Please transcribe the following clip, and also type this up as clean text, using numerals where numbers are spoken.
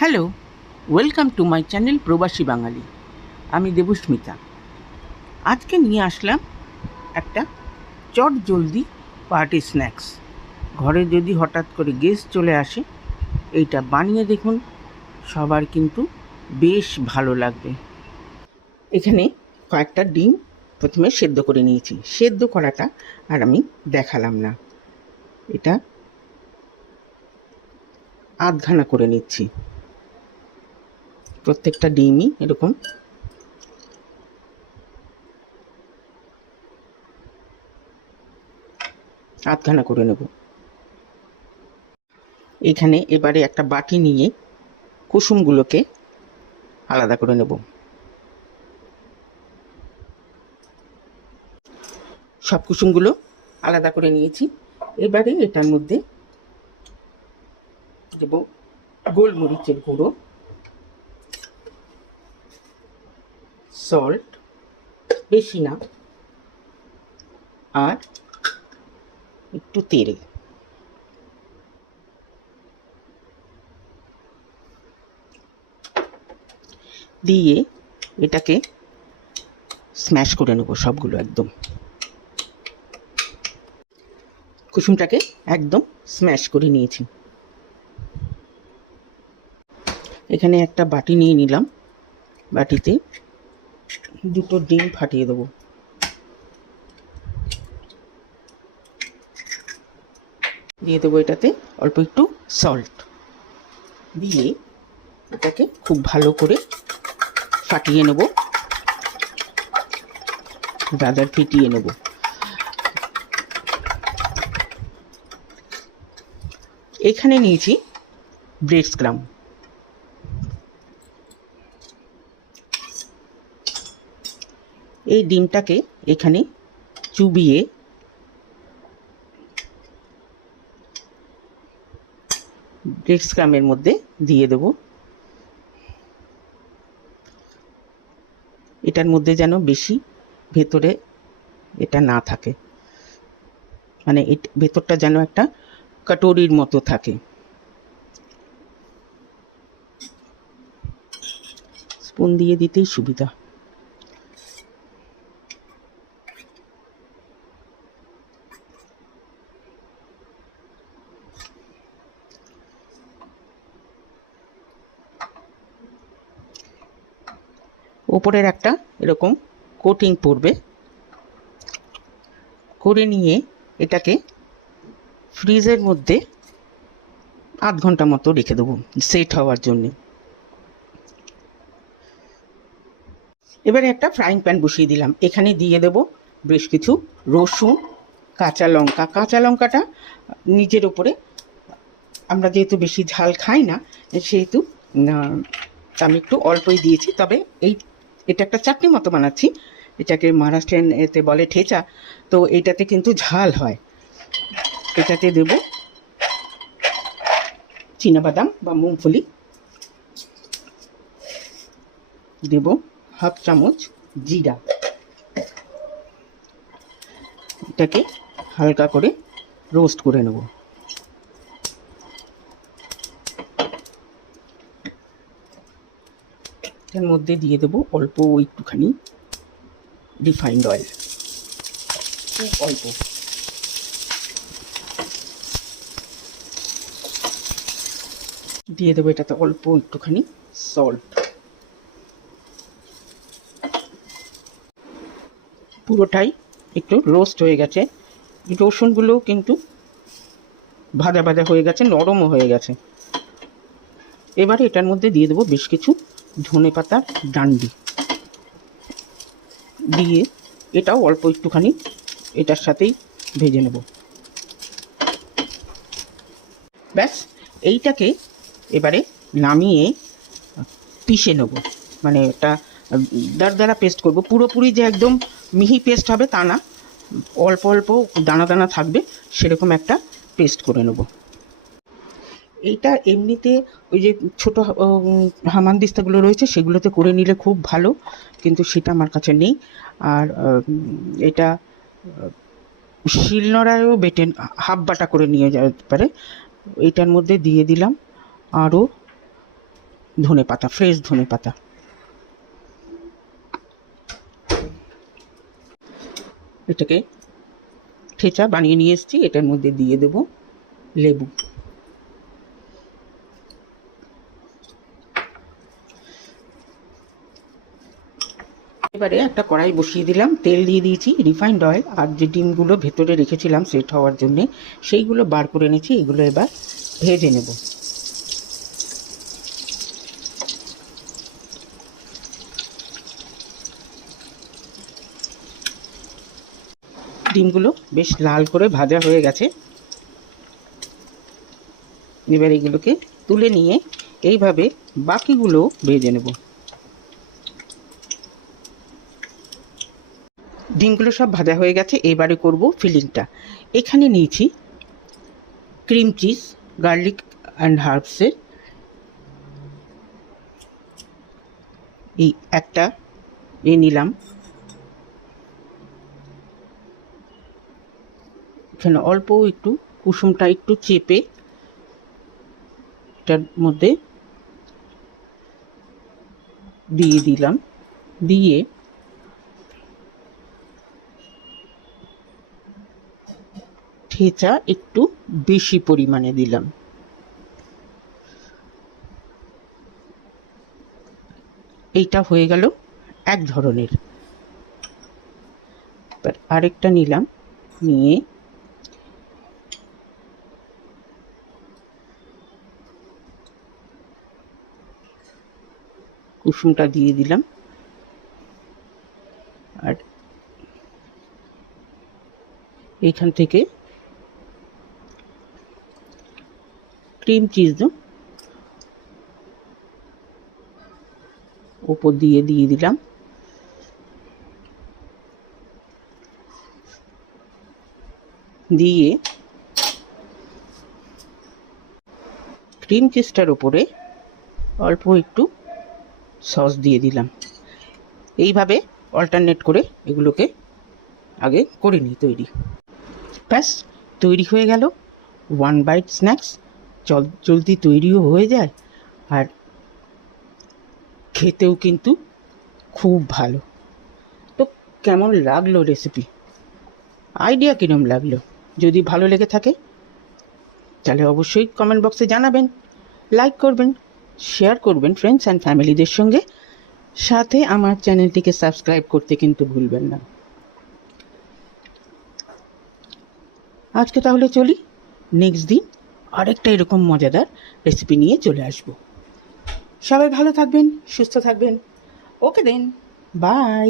Hello, welcome to my channel প্রবাসী বাঙালি। আমি দেবস্মিতা। আজকে নিয়ে আসলাম একটা চট জলদি পার্টি স্ন্যাক্স। ঘরে যদি হঠাৎ করে গেস্ট চলে আসে, এইটা বানিয়ে দেখুন, সবার কিন্তু বেশ ভালো লাগবে। এখানে কয়েকটা ডিম প্রথমে সেদ্ধ করে নিয়েছি। সেদ্ধ করাটা আর আমি দেখালাম না, এটা আধঘানা করে নিচ্ছি। প্রত্যেকটা ডিমই এরকম আধঘানা করে নেব। এখানে এবারে একটা বাটি নিয়ে কুসুমগুলোকে আলাদা করে নেব। সব কুসুমগুলো আলাদা করে নিয়েছি। এবারে এটার মধ্যে দেব গোলমরিচের গুঁড়ো, সল্ট, বেশি না, আর একটু তেল দিয়ে এটাকে স্ম্যাশ করে নেব। সবগুলো একদম কুসুমটাকে একদম স্ম্যাশ করে নিয়েছি। এখানে একটা বাটি নিয়ে নিলাম। বাটিতে দুটো ডিম ফাটিয়ে দেবো। দিয়ে দেবো এটাতে অল্প একটু সল্ট দিয়ে এটাকে খুব ভালো করে ফাটিয়ে নেব, দাদার ফিটিয়ে নেব। এখানে নিয়েছি ব্রেড ক্রাম্ব। এই ডিমটাকে এখানে চুবিয়ে ব্রেড ক্রাম্বের মধ্যে দিয়ে দেব। এটার মধ্যে যেন বেশি ভেতরে এটা না থাকে, মানে ভেতরটা যেন একটা কাটোরির মতো থাকে। স্পুন দিয়ে দিতেই সুবিধা। ওপরের একটা এরকম কোটিং পড়বে, করে নিয়ে এটাকে ফ্রিজের মধ্যে আধ ঘন্টা মতো রেখে দেবো সেট হওয়ার জন্যে। এবারে একটা ফ্রাইং প্যান বসিয়ে দিলাম। এখানে দিয়ে দেব বেশ কিছু রসুন, কাঁচা লঙ্কা। কাঁচা লঙ্কাটা নিজের ওপরে, আমরা যেহেতু বেশি ঝাল খাই না সেহেতু আমি একটু অল্পই দিয়েছি। তবে এটা একটা চাটনি মতো বানাচ্ছি, এটাকে মহারাষ্ট্রিয়ান এতে বলে ঠেচা, তো এটাতে কিন্তু ঝাল হয়। এটাতে দেব চীনাবাদাম বা মুংফলি, দেব হাফ চামচ জিরা। এটাকে হালকা করে রোস্ট করে নেব। এর মধ্যে দিয়ে দেব অল্প একটুখানি রিফাইন্ড অয়েল, খুব অল্প। দিয়ে দেবো এটাতে অল্প একটুখানি সল্ট। পুরোটাই একটু রোস্ট হয়ে গেছে। রসুনগুলোও কিন্তু ভাজা ভাজা হয়ে গেছে, নরমও হয়ে গেছে। এবারে এটার মধ্যে দিয়ে দেবো বেশ কিছু ধনেপাতার ডান্ডি, দিয়ে এটাও অল্প একটুখানি এটার সাথেই ভেজে নেব। ব্যাস, এইটাকে এবারে নামিয়ে পিষে নেব, মানে এটা দারদারা পেস্ট করব। পুরোপুরি যে একদম মিহি পেস্ট হবে তা না, অল্প অল্প দানা দানা থাকবে, সেরকম একটা পেস্ট করে নেব। এইটা এমনিতে ওই যে ছোটো হামানদিস্তাগুলো রয়েছে সেগুলোতে করে নিলে খুব ভালো, কিন্তু সেটা আমার কাছে নেই। আর এটা শিলনোড়ায়ও বেটে হাফ বাটা করে নিয়ে যেতে পারে। এইটার মধ্যে দিয়ে দিলাম আরও ধনে পাতা, ফ্রেশ ধনে পাতা। এটাকে ঠেচা বানিয়ে নিয়ে এসেছি, এটার মধ্যে দিয়ে দেব লেবু। এবারে একটা কড়াই বসিয়ে দিলাম, তেল দিয়ে দিয়েছি, রিফাইন্ড অয়েল, আর যে ডিমগুলো ভেতরে রেখেছিলাম সেট হওয়ার জন্যে সেইগুলো বার করে নিয়েছি। এগুলো এবার ভেজে নেব। ডিমগুলো বেশ লাল করে ভাজা হয়ে গেছে। এবার এগুলোকে তুলে নিয়ে এইভাবে বাকিগুলো ভেজে নেব। ডিমগুলো সব ভাজা হয়ে গেছে, এবারে করব ফিলিংটা। এখানে নিয়েছি ক্রিম চিজ, গার্লিক অ্যান্ড হার্বসের এই একটা নিলাম। এখানে অল্প একটু কুসুমটা একটু চেপে এটার মধ্যে দিয়ে দিলাম, দিয়ে ঠেচা একটু বেশি পরিমাণে দিলাম। এইটা হয়ে গেল এক ধরনের। এবার আরেকটা নিলাম, নিয়ে কুসুমটা দিয়ে দিলাম, আর এইখান থেকে ক্রিম চিজ উপর দিয়ে দিলাম। দিয়ে ক্রিম চিজটার উপরে অল্প একটু সস দিয়ে দিলাম। এইভাবে অল্টারনেট করে এগুলোকে আগে করে নিই তৈরি। ব্যাস তৈরি হয়ে গেল ওয়ান বাইট স্ন্যাক্স। জলদি তৈরিও হয়ে যায়, আর খেতেও কিন্তু খুব ভালো। তো কেমন লাগলো রেসিপি, আইডিয়া কিরম লাগলো? যদি ভালো লেগে থাকে তাহলে অবশ্যই কমেন্ট বক্সে জানাবেন, লাইক করবেন, শেয়ার করবেন ফ্রেন্ডস অ্যান্ড ফ্যামিলিদের সঙ্গে। সাথে আমার চ্যানেলটিকে সাবস্ক্রাইব করতে কিন্তু ভুলবেন না। আজকে তাহলে চলি, নেক্সট দিন আরেকটা এরকম মজাদার রেসিপি নিয়ে চলে আসব। সবাই ভালো থাকবেন, সুস্থ থাকবেন। ওকে দেন, বাই।